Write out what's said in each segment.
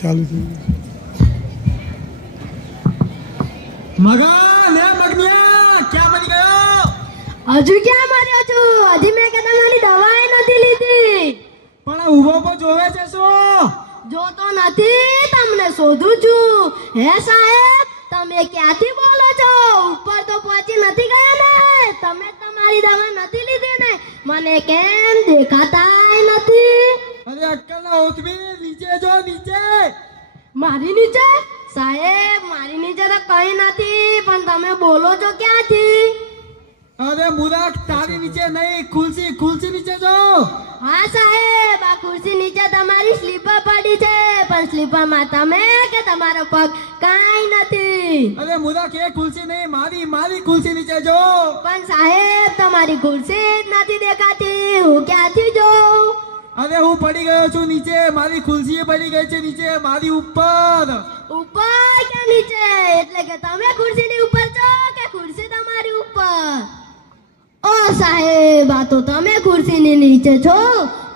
ચાલુ થઈ મગા લે મગનિયા ક્યાં બની ગયો? હજુ ક્યાં મર્યો છું? હજી મેં કે તમારી દવાઈ નથી લીધી. પણ આ ઊભો ઊભો જોવે છે શું? જોતો નથી, તમને શોધું છું. હે સાહેબ, તમે ક્યાંથી બોલો છો? ઉપર તો પહોંચી નથી ગયા ને? તમે તમારી દવા નથી લીધી ને? મને કેમ દેખાતાય નથી? અરે અક્કલ ના ઉઠવી, નીચે જો નીચે. મારી નીચે? સાહેબ, મારી નીચે તો કઈ નથી, પણ તમે બોલો છો ક્યાંથી? અરે મૂર્ખ, તારી નીચે નહીં, ખુરશી ખુરશી નીચે જો. હા સાહેબ, આ ખુરશી નીચે તમારી સ્લીપર પડી છે, પણ સ્લીપરમાં તમે કે તમારો પગ કાંઈ નથી. અરે મૂર્ખ, એ ખુરશી નહીં, મારી મારી ખુરશી નીચે જો. પણ સાહેબ, તમારી ખુરશી જ નથી દેખાતી, હું ક્યાંથી જોઉં? અરે હું પડી ગયો છું નીચે, મારી ખુરશી પડી ગઈ છે નીચે, મારી ઉપર. ઉપર કે નીચે? એટલે કે તમે ખુરશીની ઉપર છો કે ખુરશી તમારી ઉપર? ઓ સાહેબ, આ તો તમે ખુરશીની નીચે છો,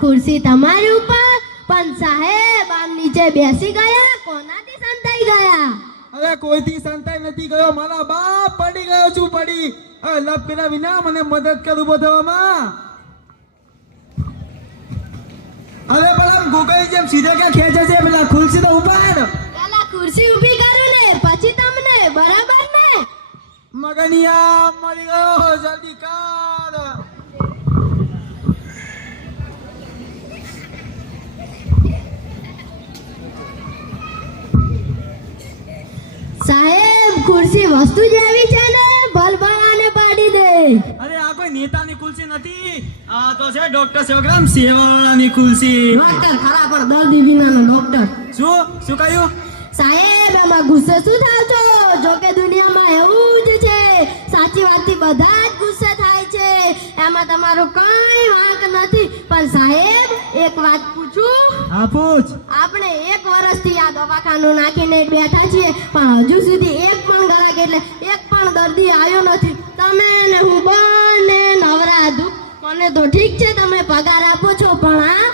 ખુરશી તમારી ઉપર. પણ સાહેબ, આમ નીચે બેસી ગયા, કોનાથી સંતાઈ ગયા? અરે કોઈથી સંતાઈ નથી ગયો, મારા બાપ પડી ગયો છું પડી. લપ કર્યા વિના મને મદદ કર ઉભો થવામાં. અરે પણ આમ ગોગઈ જેમ સીધે ક્યાં ખેંચે છે? પેલા ખુરશી તો ઉપાડ. પેલા ખુરશી ઊભી કરું ને પછી તમને, બરાબર ને? મગનિયા મરી ગયો, જલ્દી કર. સાહેબ, ખુરશી વસ્તુ જેવી છે ને, ભલભલાને પાડી દે. અરે આ કોઈ નેતાની ખુરશી નથી, આ તો છે ડોક્ટર સેવાગ્રામ સેવાવાળાની ખુરશી. ડોક્ટર ખરા પણ દર્દી વિનાનો ડોક્ટર. શું કહ્યું? સાહેબ, એમાં ગુસ્સે શું થાવ છો? જો કે દુનિયામાં એવું જ છે, સાચી વાતથી બધા જ ગુસ્સે થાય છે, એમાં તમારો કઈ વાંક નથી. પણ સાહેબ, એક વાત પૂછું? હા પૂછ. આપણે 1 વર્ષથી આ દવાખાનું નાખીને બેઠા છીએ, પણ હજુ સુધી એક પણ ગ્રાહક એટલે એક પણ દર્દી આવ્યો નથી. તમે ને હું બંને નવરા દુઃખ. મને તો ઠીક છે તમે પગાર આપો છો, પણ આ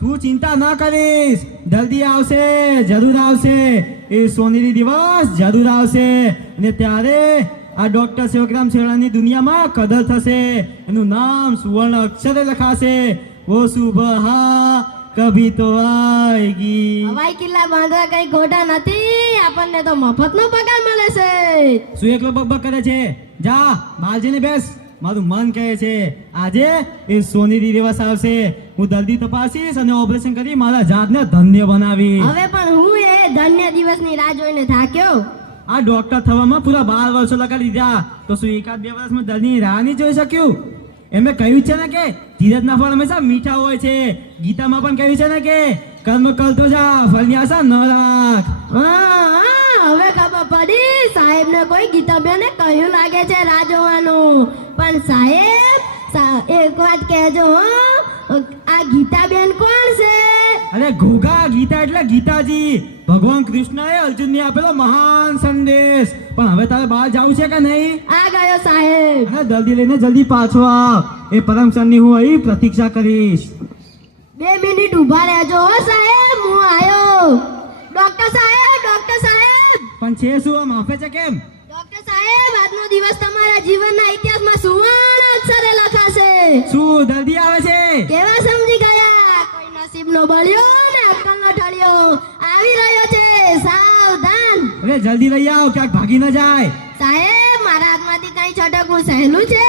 તું ચિંતા ન કરીશ, જલ્દી આવશે, જરૂર આવશે. એ સોનેરી દિવસ જરૂર આવશે, અને ત્યારે આ ડોક્ટર સેવાગ્રામ સેવાળાની દુનિયામાં કદર થશે. એનું નામ સુવર્ણ અક્ષરે લખાશે. વો સુબહ કભી તો આएगी. હવાઈ કિલ્લા બાંધવા કઈ ખોટા નથી, આપણને તો મફતનો પગાર મળે છે. શું એકલો બકબક કરે છે? જા બહાર જઈને બેસ. મારું મન કહે છે આજે એ સોનેરી દિવસ આવશે, હું દર્દી તપાસીશ અને ઓપરેશન કરી મારા જાતને ધન્ય બનાવીશ. હવે પણ હું એ ધન્ય દિવસની રાહ જોઈને થાક્યો. આ ડોક્ટર થવામાં પૂરા 12 વર્ષો લગાડી દીધા, તો શું એકાદ 2 વર્ષમાં દર્દીની રાહ નહીં જોઈ શક્યું? એમને કહ્યું છે ને કે ધીરજના ફળ હંમેશા મીઠા હોય છે. ગીતામાં પણ કહ્યું છે ને કે કર્મ કરતો જા, ફળની આશા ન રાખ. હા, હવે ખબર પડી. સાહેબને કોઈ ગીતાબેને કહ્યું લાગે છે રાહ જોવાનું. પણ સાહેબ, એક વાત કહેજો હો, આ ગીતાબેન કોણ છે? અરે ઘોઘા, ગીતા એટલે ગીતાજી. ભગવાન કૃષ્ણએ અર્જુનને આપેલો મહાન સંદેશ. પણ હવે તારે બહાર જવું છે કે નહીં? આ ગયો સાહેબ. અરે જલ્દી લઈને જલ્દી પાછો આવ. એ પરમસરની હું અહીં પ્રતીક્ષા કરીશ. 2 મિનિટ ઊભા રહેજો હો સાહેબ, હું આવ્યો. ડોક્ટર સાહેબ, ડોક્ટર સાહેબ. પણ છે શું? આમ આપે છે કેમ? ડોક્ટર સાહેબ, આજનો દિવસ તમારા જીવનના ઇતિહાસમાં સુવર્ણ અક્ષરે લખાશે. શું દર્દી આવે છે? કેવા સમજી ગયા? કોઈ નસીબનો બળ્યો ને અક્કલનો ઠળિયો આવી રહ્યો છે, સાવધાન. અરે જલ્દી લઈ આવ, ક્યાંક ભાગી ન જાય. સાહેબ, મારા હાથમાંથી કઈ છટકવું સહેલું છે?